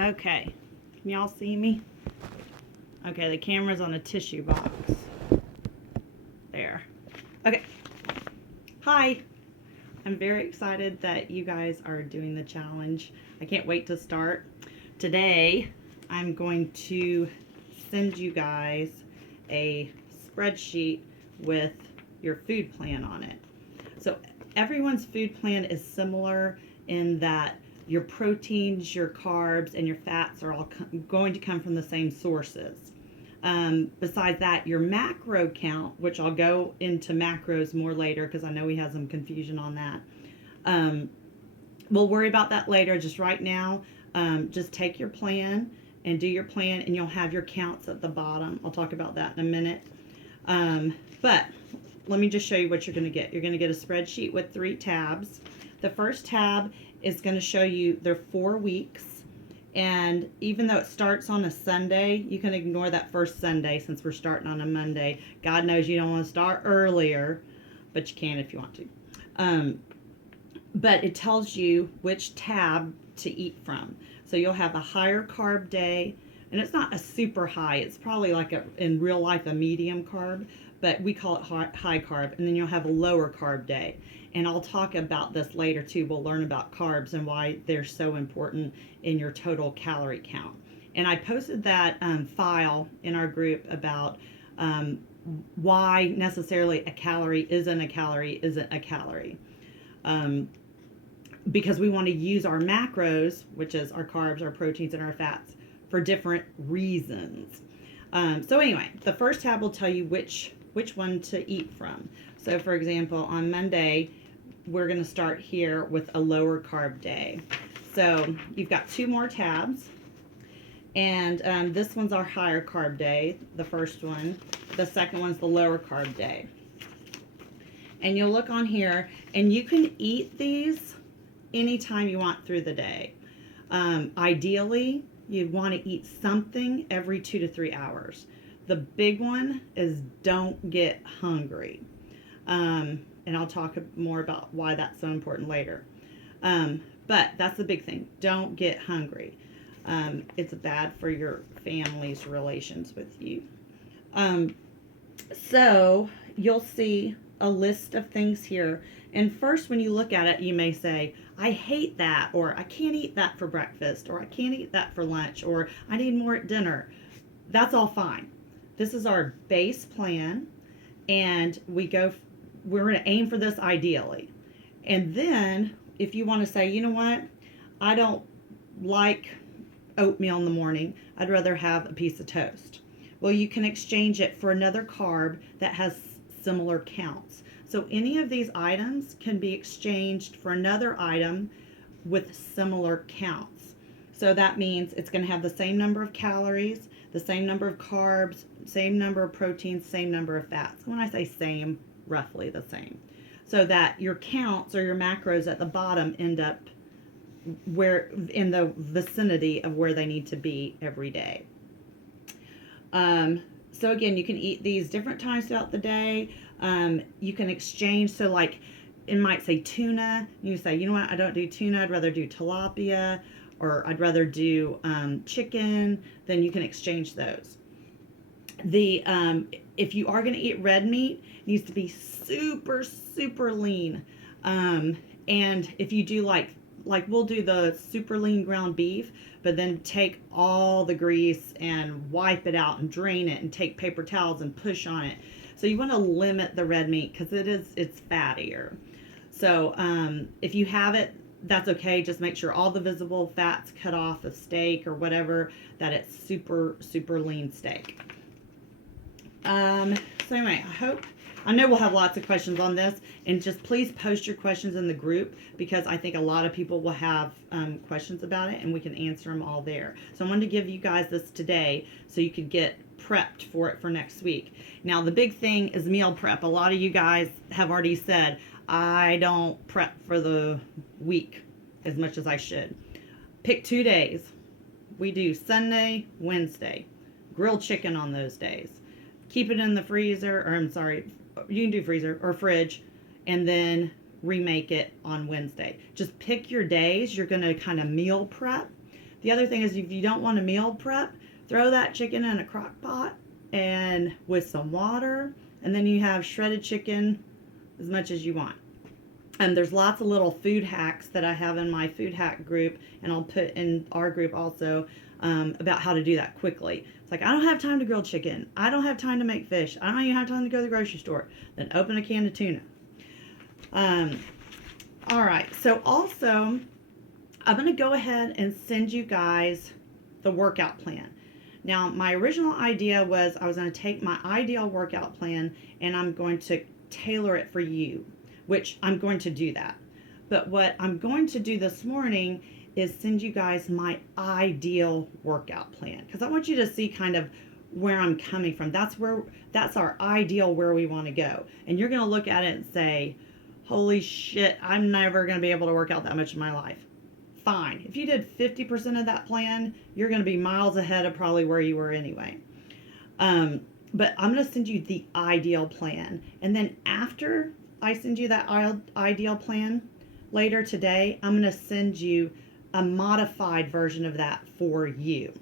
Okay, can y'all see me? Okay, the camera's on a tissue box. There. Okay. Hi. I'm very excited that you guys are doing the challenge. I can't wait to start. Today, I'm going to send you guys a spreadsheet with your food plan on it. So everyone's food plan is similar in that your proteins, your carbs, and your fats are all going to come from the same sources. Besides that, your macro count, which I'll go into macros more later because I know we have some confusion on that. We'll worry about that later. Just right now, just take your plan and do your plan, and you'll have your counts at the bottom. I'll talk about that in a minute. But let me just show you what you're going to get. You're going to get a spreadsheet with 3 tabs. The first tab is going to show you their 4 weeks. And even though it starts on a Sunday, you can ignore that first Sunday since we're starting on a Monday. God knows you don't want to start earlier, but you can if you want to. But it tells you which tab to eat from. So you'll have a higher carb day, and it's not a super high. It's probably like in real life a medium carb, but we call it high carb. And then you'll have a lower carb day. And I'll talk about this later too. We'll learn about carbs and why they're so important in your total calorie count. And I posted that file in our group about why necessarily a calorie isn't a calorie isn't a calorie. Because we want to use our macros, which is our carbs, our proteins, and our fats, for different reasons. So anyway, the first tab will tell you which one to eat from. So for example, on Monday, we're going to start here with a lower carb day. So you've got 2 more tabs. And this one's our higher carb day, the first one. The second one's the lower carb day. And you'll look on here, and you can eat these anytime you want through the day. Ideally, you'd want to eat something every 2 to 3 hours. The big one is don't get hungry. And I'll talk more about why that's so important later. But that's the big thing. Don't get hungry. It's bad for your family's relations with you. So you'll see a list of things here. And first, when you look at it, you may say, I hate that, or I can't eat that for breakfast, or I can't eat that for lunch, or I need more at dinner. That's all fine. This is our base plan, and we're going to aim for this ideally. And then if you want to say, you know what, I don't like oatmeal in the morning, I'd rather have a piece of toast. Well, you can exchange it for another carb that has similar counts. So any of these items can be exchanged for another item with similar counts. So that means it's going to have the same number of calories, the same number of carbs, same number of proteins, same number of fats. When I say same, roughly the same. So that your counts or your macros at the bottom end up where in the vicinity of where they need to be every day. So again, you can eat these different times throughout the day. You can exchange. So like it might say tuna. You say, you know what, I don't do tuna. I'd rather do tilapia, or I'd rather do chicken. Then you can exchange those. If you are going to eat red meat, it needs to be super, super lean. And if you do like we'll do the super lean ground beef, but then take all the grease and wipe it out and drain it and take paper towels and push on it. So you want to limit the red meat because it's fattier. So if you have it, that's okay. Just make sure all the visible fats cut off of steak or whatever, that it's super, super lean steak. So anyway, I know we'll have lots of questions on this, and just please post your questions in the group because I think a lot of people will have questions about it, and we can answer them all there. So I wanted to give you guys this today so you could get prepped for it for next week. Now the big thing is meal prep. A lot of you guys have already said, I don't prep for the week as much as I should. Pick 2 days. We do Sunday, Wednesday. Grilled chicken on those days. Keep it in the freezer, or I'm sorry, you can do freezer or fridge, and then remake it on Wednesday. Just pick your days you're going to kind of meal prep The other thing is, if you don't want to meal prep, throw that chicken in a crock pot and with some water, and then you have shredded chicken as much as you want. And there's lots of little food hacks that I have in my food hack group, and I'll put in our group also, about how to do that quickly. It's like, I don't have time to grill chicken. I don't have time to make fish. I don't even have time to go to the grocery store. Then open a can of tuna. All right. So also, I'm going to go ahead and send you guys the workout plan. Now, my original idea was I was going to take my ideal workout plan and I'm going to tailor it for you, which I'm going to do that. But what I'm going to do this morning is send you guys my ideal workout plan, because I want you to see kind of where I'm coming from. That's our ideal, where we want to go. And you're going to look at it and say, holy shit, I'm never going to be able to work out that much in my life. Fine. If you did 50% of that plan, you're going to be miles ahead of probably where you were anyway. But I'm going to send you the ideal plan. And then after I send you that ideal plan later today, I'm going to send you a modified version of that for you.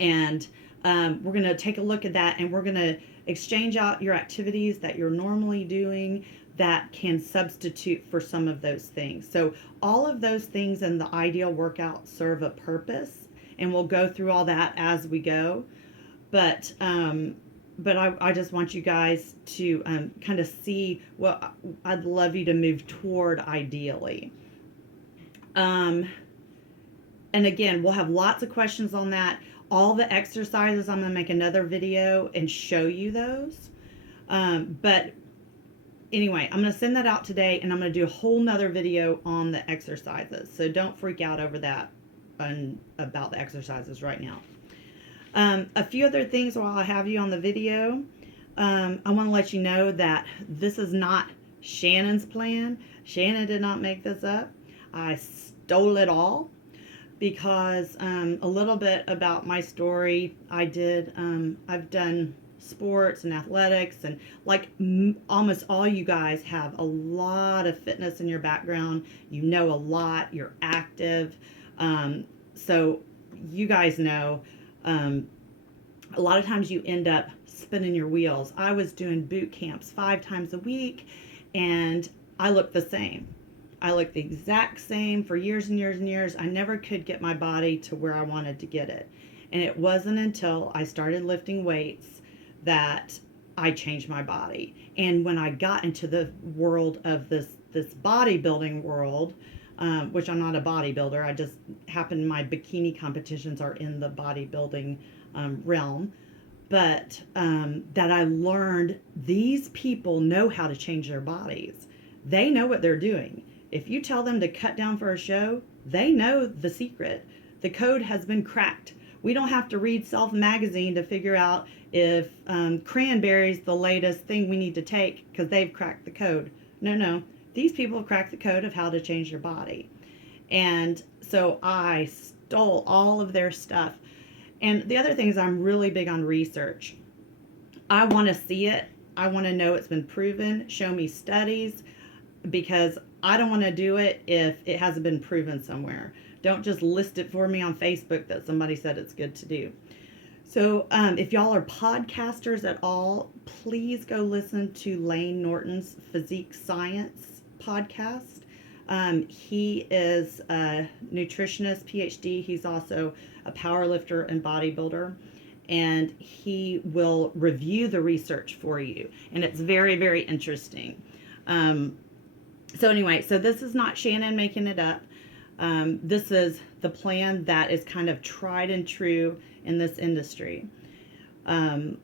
And we're going to take a look at that, and we're going to exchange out your activities that you're normally doing that can substitute for some of those things. So all of those things in the ideal workout serve a purpose, and we'll go through all that as we go. But I just want you guys to kind of see what I'd love you to move toward ideally. And again, we'll have lots of questions on that. All the exercises, I'm going to make another video and show you those. But anyway, I'm going to send that out today, and I'm going to do a whole nother video on the exercises. So don't freak out over that about the exercises right now. A few other things while I have you on the video. I want to let you know that this is not Shannon's plan. Shannon did not make this up. I stole it all, because a little bit about my story. I've done sports and athletics, and like almost all you guys have a lot of fitness in your background. You know a lot, you're active. So you guys know, a lot of times you end up spinning your wheels. I was doing boot camps 5 times a week, and I looked the same. I looked the exact same for years and years and years. I never could get my body to where I wanted to get it. And it wasn't until I started lifting weights that I changed my body. And when I got into the world of this bodybuilding world, which I'm not a bodybuilder, I just happen my bikini competitions are in the bodybuilding realm, but that I learned these people know how to change their bodies. They know what they're doing. If you tell them to cut down for a show, they know the secret. The code has been cracked. We don't have to read Self magazine to figure out if cranberry's the latest thing we need to take, because they've cracked the code. No. These people have cracked the code of how to change your body. And so I stole all of their stuff. And the other thing is, I'm really big on research. I want to see it. I want to know it's been proven. Show me studies, because I don't want to do it if it hasn't been proven somewhere. Don't just list it for me on Facebook that somebody said it's good to do. So if y'all are podcasters at all, please go listen to Lane Norton's Physique Science podcast. He is a nutritionist, PhD. He's also a power lifter and bodybuilder. And he will review the research for you. And it's very, very interesting. So anyway, so this is not Shannon making it up. This is the plan that is kind of tried and true in this industry. The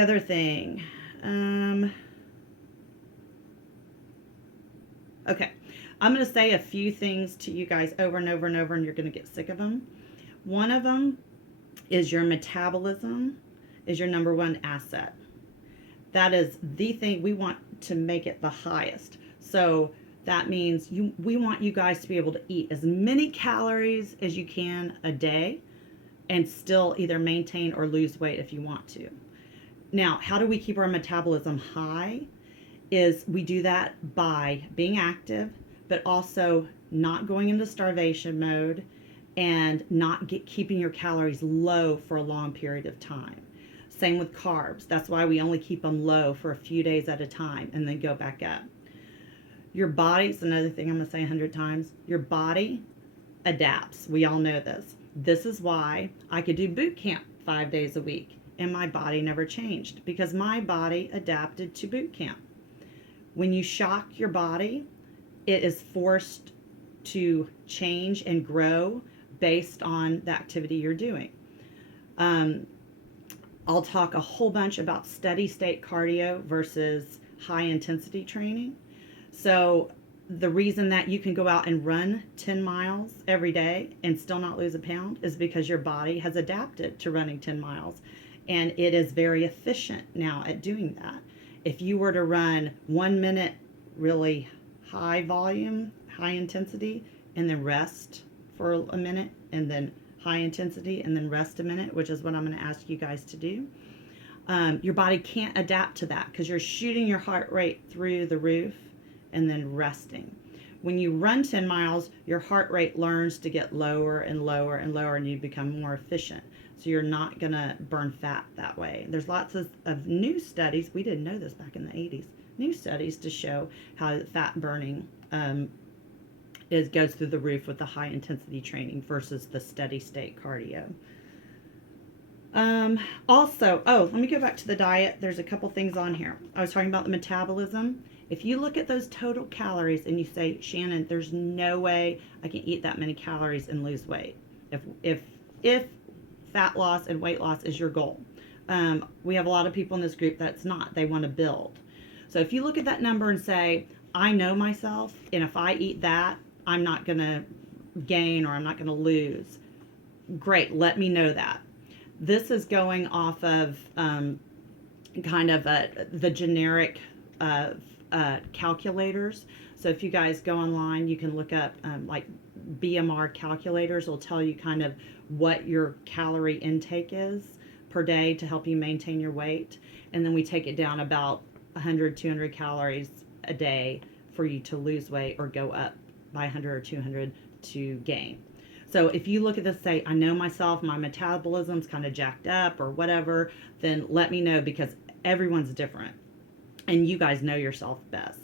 other thing, okay, I'm going to say a few things to you guys over and over and over, and you're going to get sick of them. One of them is your metabolism is your number one asset. That is the thing we want to make it the highest. So that means we want you guys to be able to eat as many calories as you can a day and still either maintain or lose weight if you want to. Now, how do we keep our metabolism high? Is we do that by being active, but also not going into starvation mode, and not keeping your calories low for a long period of time. Same with carbs. That's why we only keep them low for a few days at a time and then go back up. Your body's another thing I'm going to say 100 times. Your body adapts. We all know this. This is why I could do boot camp 5 days a week and my body never changed, because my body adapted to boot camp. When you shock your body, it is forced to change and grow based on the activity you're doing. I'll talk a whole bunch about steady state cardio versus high intensity training. So the reason that you can go out and run 10 miles every day and still not lose a pound is because your body has adapted to running 10 miles. And it is very efficient now at doing that. If you were to run 1 minute really high volume, high intensity, and then rest for a minute, and then high intensity, and then rest a minute, which is what I'm going to ask you guys to do, your body can't adapt to that because you're shooting your heart rate through the roof and then resting. When you run 10 miles, your heart rate learns to get lower and lower and lower, and you become more efficient. So you're not going to burn fat that way. There's lots of new studies. We didn't know this back in the 80s. New studies to show how fat burning goes through the roof with the high intensity training versus the steady state cardio. Also, let me go back to the diet. There's a couple things on here. I was talking about the metabolism. If you look at those total calories and you say, Shannon, there's no way I can eat that many calories and lose weight. If fat loss and weight loss is your goal. We have a lot of people in this group that's not. They want to build. So if you look at that number and say, I know myself, and if I eat that, I'm not going to gain or I'm not going to lose. Great, let me know that. This is going off of kind of the generic calculators. So if you guys go online, you can look up like BMR calculators. Will tell you kind of what your calorie intake is per day to help you maintain your weight. And then we take it down about 100, 200 calories a day for you to lose weight or go up by 100 or 200 to gain. So if you look at this, say, I know myself, my metabolism's kind of jacked up or whatever, then let me know, because everyone's different and you guys know yourself best.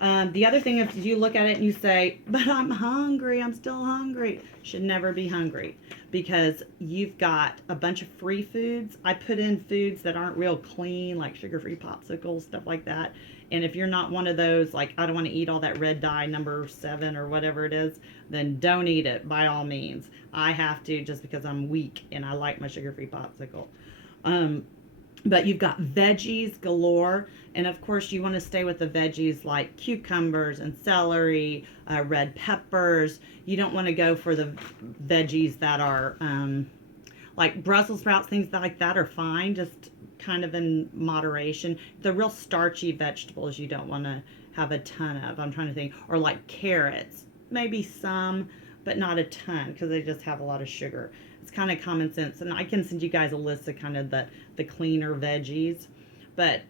The other thing, if you look at it and you say, but I'm hungry, I'm still hungry, should never be hungry, because you've got a bunch of free foods. I put in foods that aren't real clean, like sugar-free popsicles, stuff like that. And if you're not one of those, like, I don't want to eat all that red dye number 7 or whatever it is, then don't eat it by all means. I have to, just because I'm weak and I like my sugar-free popsicle. But you've got veggies galore. And of course, you want to stay with the veggies like cucumbers and celery, red peppers. You don't want to go for the veggies that are like Brussels sprouts, things like that are fine, just kind of in moderation. The real starchy vegetables you don't want to have a ton of. I'm trying to think. Or like carrots, maybe some, but not a ton, because they just have a lot of sugar. It's kind of common sense. And I can send you guys a list of kind of the cleaner veggies. But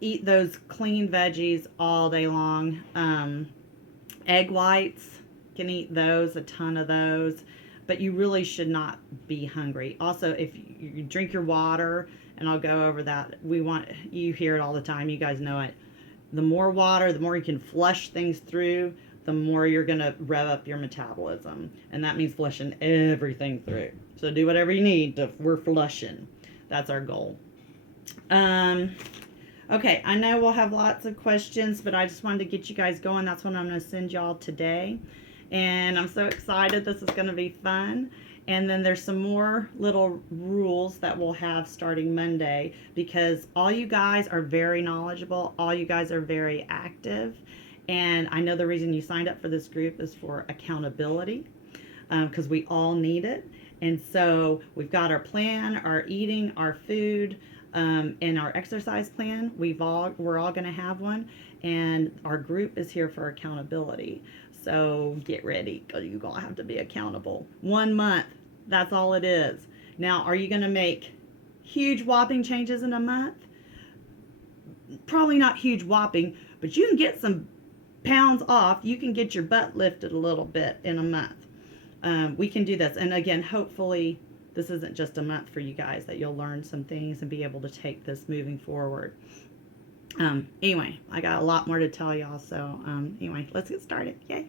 eat those clean veggies all day long. Egg whites, can eat those, a ton of those. But you really should not be hungry. Also, if you drink your water, and I'll go over that. You hear it all the time. You guys know it. The more water, the more you can flush things through, the more you're going to rev up your metabolism. And that means flushing everything through. So do whatever you need we're flushing. That's our goal. Okay, I know we'll have lots of questions, but I just wanted to get you guys going. That's what I'm going to send y'all today. And I'm so excited. This is going to be fun. And then there's some more little rules that we'll have starting Monday, because all you guys are very knowledgeable. All you guys are very active. And I know the reason you signed up for this group is for accountability, because we all need it. And so we've got our plan, our eating, our food, and our exercise plan. We're all going to have one. And our group is here for accountability. So get ready, because you're going to have to be accountable. 1 month, that's all it is. Now, are you going to make huge whopping changes in a month? Probably not huge whopping, but you can get some pounds off. You can get your butt lifted a little bit in a month. we can do this. And again, hopefully this isn't just a month for you guys, that you'll learn some things and be able to take this moving forward. Anyway, I got a lot more to tell y'all. So anyway, let's get started. Yay.